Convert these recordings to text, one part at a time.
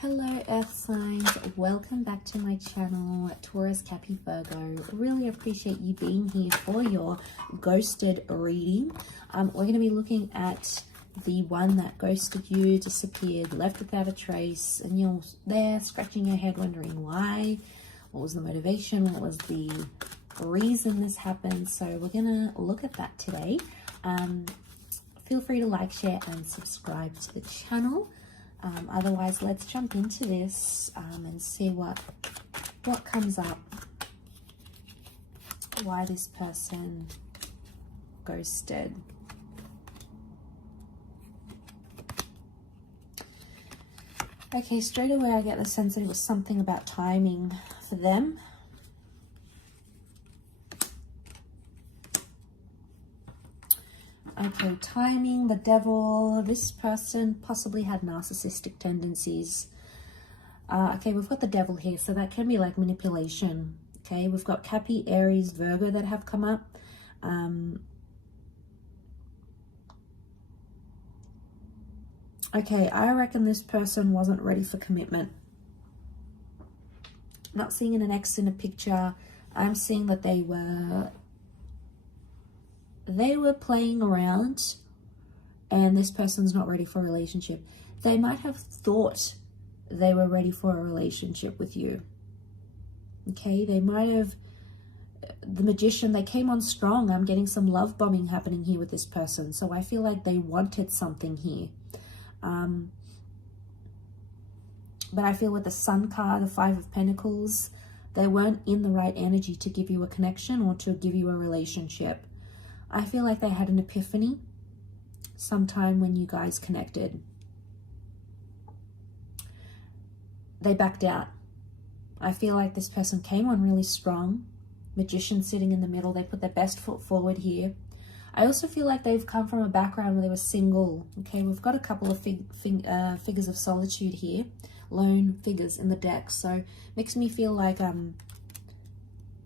Hello Earth signs, welcome back to my channel, Taurus, Cappy, Virgo. Really appreciate you being here for your ghosted reading. We're going to be looking at the one that ghosted you, disappeared, left without a trace, and you're there scratching your head wondering why, what was the motivation, what was the reason this happened. So we're going to look at that today. Feel free to like, share, and subscribe to the channel. Otherwise, let's jump into this and see what comes up, why this person ghosted. Okay, straight away I get the sense that it was something about timing for them. Okay, timing, the devil. This person possibly had narcissistic tendencies. Okay, we've got the devil here, so that can be like manipulation. Okay, we've got Cappy, Aries, Virgo that have come up. Okay, I reckon this person wasn't ready for commitment. I'm not seeing an ex in a picture. I'm seeing that they were playing around and this person's not ready for a relationship. They might have thought they were ready for a relationship with you. Okay, they might have, the Magician, they came on strong. I'm getting some love bombing happening here with this person. So I feel like they wanted something here. But I feel with the Sun card, the Five of Pentacles, they weren't in the right energy to give you a connection or to give you a relationship. I feel like they had an epiphany sometime when you guys connected. They backed out. I feel like this person came on really strong. Magician sitting in the middle. They put their best foot forward here. I also feel like they've come from a background where they were single. Okay, we've got a couple of figures of solitude here. Lone figures in the deck. So makes me feel like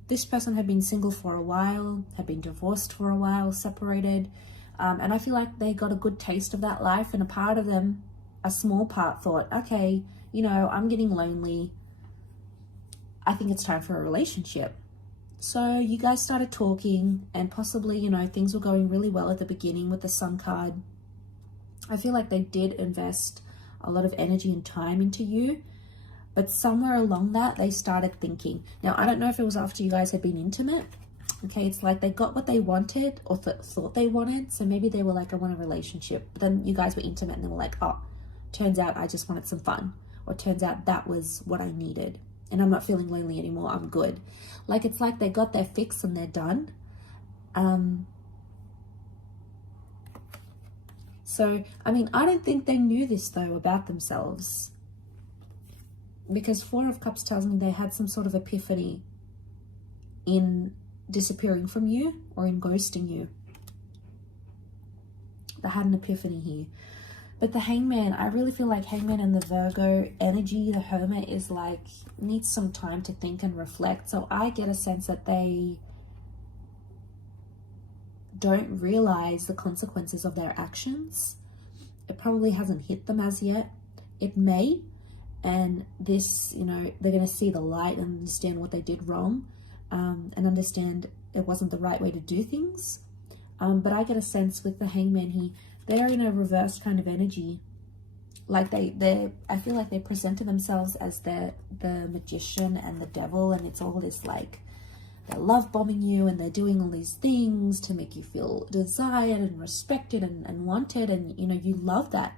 this person had been single for a while, had been divorced for a while, separated. And I feel like they got a good taste of that life. And a part of them, a small part, thought, okay, you know, I'm getting lonely. I think it's time for a relationship. So you guys started talking and possibly, you know, things were going really well at the beginning with the Sun card. I feel like they did invest a lot of energy and time into you. But somewhere along that, they started thinking. Now, I don't know if it was after you guys had been intimate. Okay, it's like they got what they wanted or thought they wanted. So maybe they were like, I want a relationship. But then you guys were intimate and they were like, oh, turns out I just wanted some fun. Or turns out that was what I needed. And I'm not feeling lonely anymore. I'm good. Like, it's like they got their fix and they're done. So, I mean, I don't think they knew this, though, about themselves. Because Four of Cups tells me they had some sort of epiphany in disappearing from you or in ghosting you. They had an epiphany here. But the Hangman, I really feel like Hangman and the Virgo energy, the Hermit, is like, needs some time to think and reflect. So I get a sense that they don't realize the consequences of their actions. It probably hasn't hit them as yet. It may. And this, you know, they're going to see the light and understand what they did wrong, and understand it wasn't the right way to do things. But I get a sense with the Hangman, they're in a reverse kind of energy. Like I feel like they presented themselves as the Magician and the Devil, and it's all this like, they're love bombing you and they're doing all these things to make you feel desired and respected and wanted, and you know, you love that.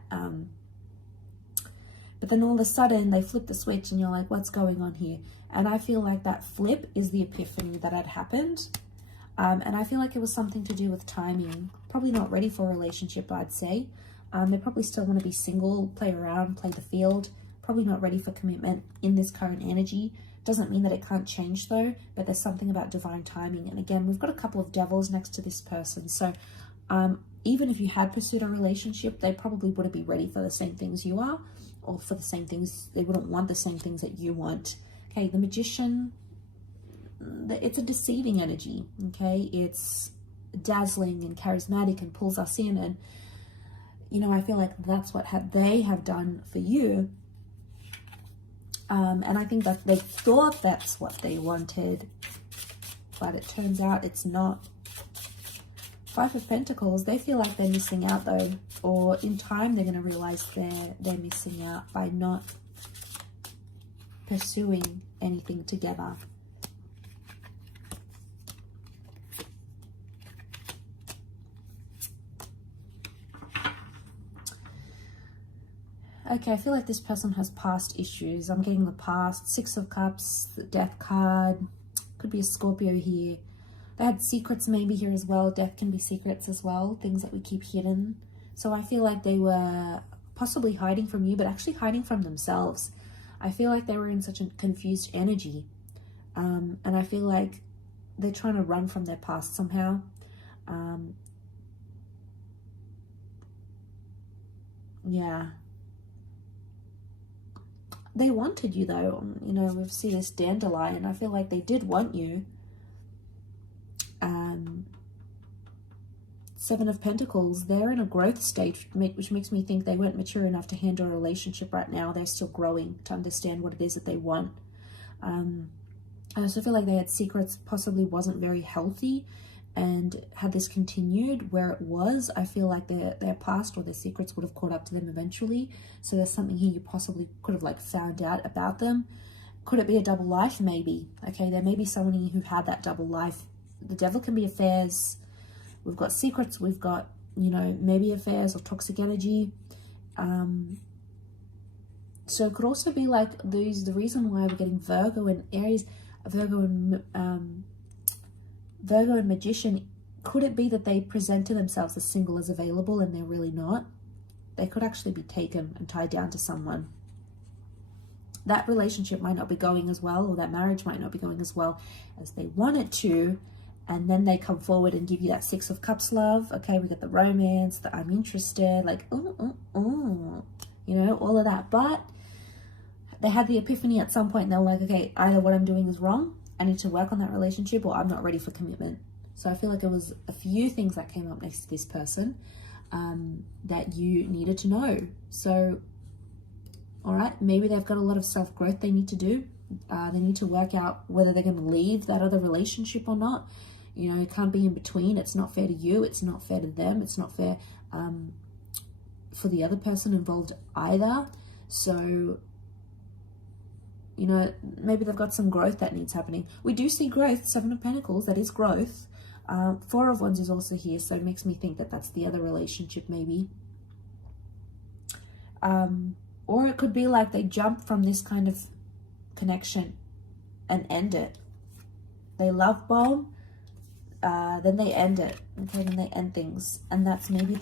But then all of a sudden they flip the switch and you're like, what's going on here? And I feel like that flip is the epiphany that had happened. And I feel like it was something to do with timing. Probably not ready for a relationship, I'd say. They probably still want to be single, play around, play the field. Probably not ready for commitment in this current energy. Doesn't mean that it can't change though, but there's something about divine timing. And again, we've got a couple of devils next to this person. So even if you had pursued a relationship, they probably wouldn't be ready for the same things you are, or for the same things, they wouldn't want the same things that you want. Okay, the Magician, it's a deceiving energy, okay? It's dazzling and charismatic and pulls us in, and you know, I feel like that's what they have done for you. And I think that they thought that's what they wanted, but it turns out it's not. Five of Pentacles, they feel like they're missing out though, or in time they're going to realize they're missing out by not pursuing anything together. Okay, I feel like this person has past issues. I'm getting the past. Six of Cups, the Death card. Could be a Scorpio here. They had secrets maybe here as well. Death can be secrets as well. Things that we keep hidden. So I feel like they were possibly hiding from you, but actually hiding from themselves. I feel like they were in such a confused energy. And I feel like they're trying to run from their past somehow. Yeah. They wanted you though. You know, we see this dandelion. I feel like they did want you. Seven of Pentacles, they're in a growth stage, which makes me think they weren't mature enough to handle a relationship right now. They're still growing to understand what it is that they want. I also feel like they had secrets, possibly wasn't very healthy, and had this continued where it was, I feel like their past or their secrets would have caught up to them eventually. So there's something here you possibly could have like found out about them. Could it be a double life? Maybe. Okay, there may be someone here who had that double life. The Devil can be affairs. We've got secrets. We've got, you know, maybe affairs or toxic energy. So it could also be like the reason why we're getting Virgo and Aries, Virgo and Magician. Could it be that they present to themselves as single as available and they're really not? They could actually be taken and tied down to someone. That relationship might not be going as well, or that marriage might not be going as well as they want it to. And then they come forward and give you that Six of Cups love. Okay, we got the romance, the I'm interested, like, you know, all of that. But they had the epiphany at some point and they're like, okay, either what I'm doing is wrong, I need to work on that relationship, or I'm not ready for commitment. So I feel like it was a few things that came up next to this person that you needed to know. So, all right, maybe they've got a lot of self-growth they need to do. They need to work out whether they're going to leave that other relationship or not. You know, it can't be in between. It's not fair to you. It's not fair to them. It's not fair for the other person involved either. So, you know, maybe they've got some growth that needs happening. We do see growth. Seven of Pentacles, that is growth. Four of Wands is also here, so it makes me think that that's the other relationship maybe. Or it could be like they jump from this kind of connection and end it. They love bomb, then they end it. Okay, then they end things, and that's maybe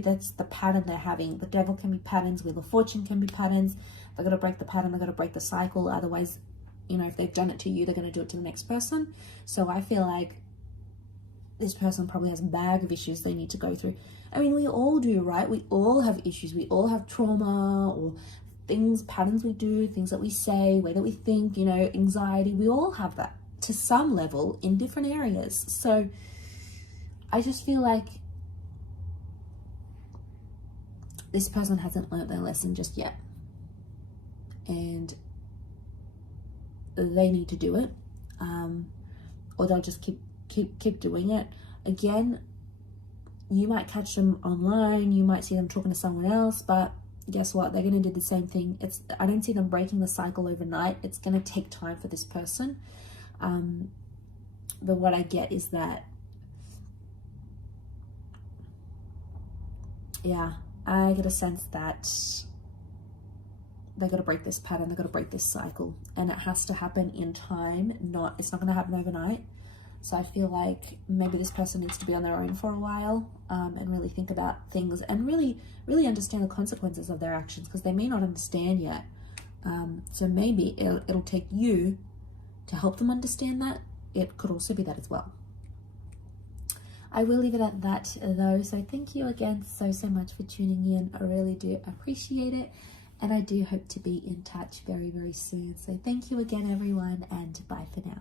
that's the pattern they're having. The Devil can be patterns, Wheel of Fortune can be patterns. They're going to break the pattern, they're going to break the cycle. Otherwise, you know, if they've done it to you, they're going to do it to the next person. So I feel like this person probably has a bag of issues they need to go through. I mean, we all do, right? We all have issues. We all have trauma or things, patterns we do, things that we say, way that we think, you know, anxiety. We all have that to some level in different areas. So I just feel like this person hasn't learned their lesson just yet. And they need to do it. Or they'll just keep doing it. Again, you might catch them online, you might see them talking to someone else, but guess what? They're going to do the same thing. I don't see them breaking the cycle overnight. It's going to take time for this person. But what I get is that, yeah, I get a sense that they're going to break this pattern, they're going to break this cycle, and it has to happen in time. It's not going to happen overnight. So I feel like maybe this person needs to be on their own for a while, and really think about things and really understand the consequences of their actions, because they may not understand yet. So maybe it'll take you to help them understand that. It could also be that as well. I will leave it at that though. So thank you again so much for tuning in. I really do appreciate it. And I do hope to be in touch very, very soon. So thank you again, everyone, and bye for now.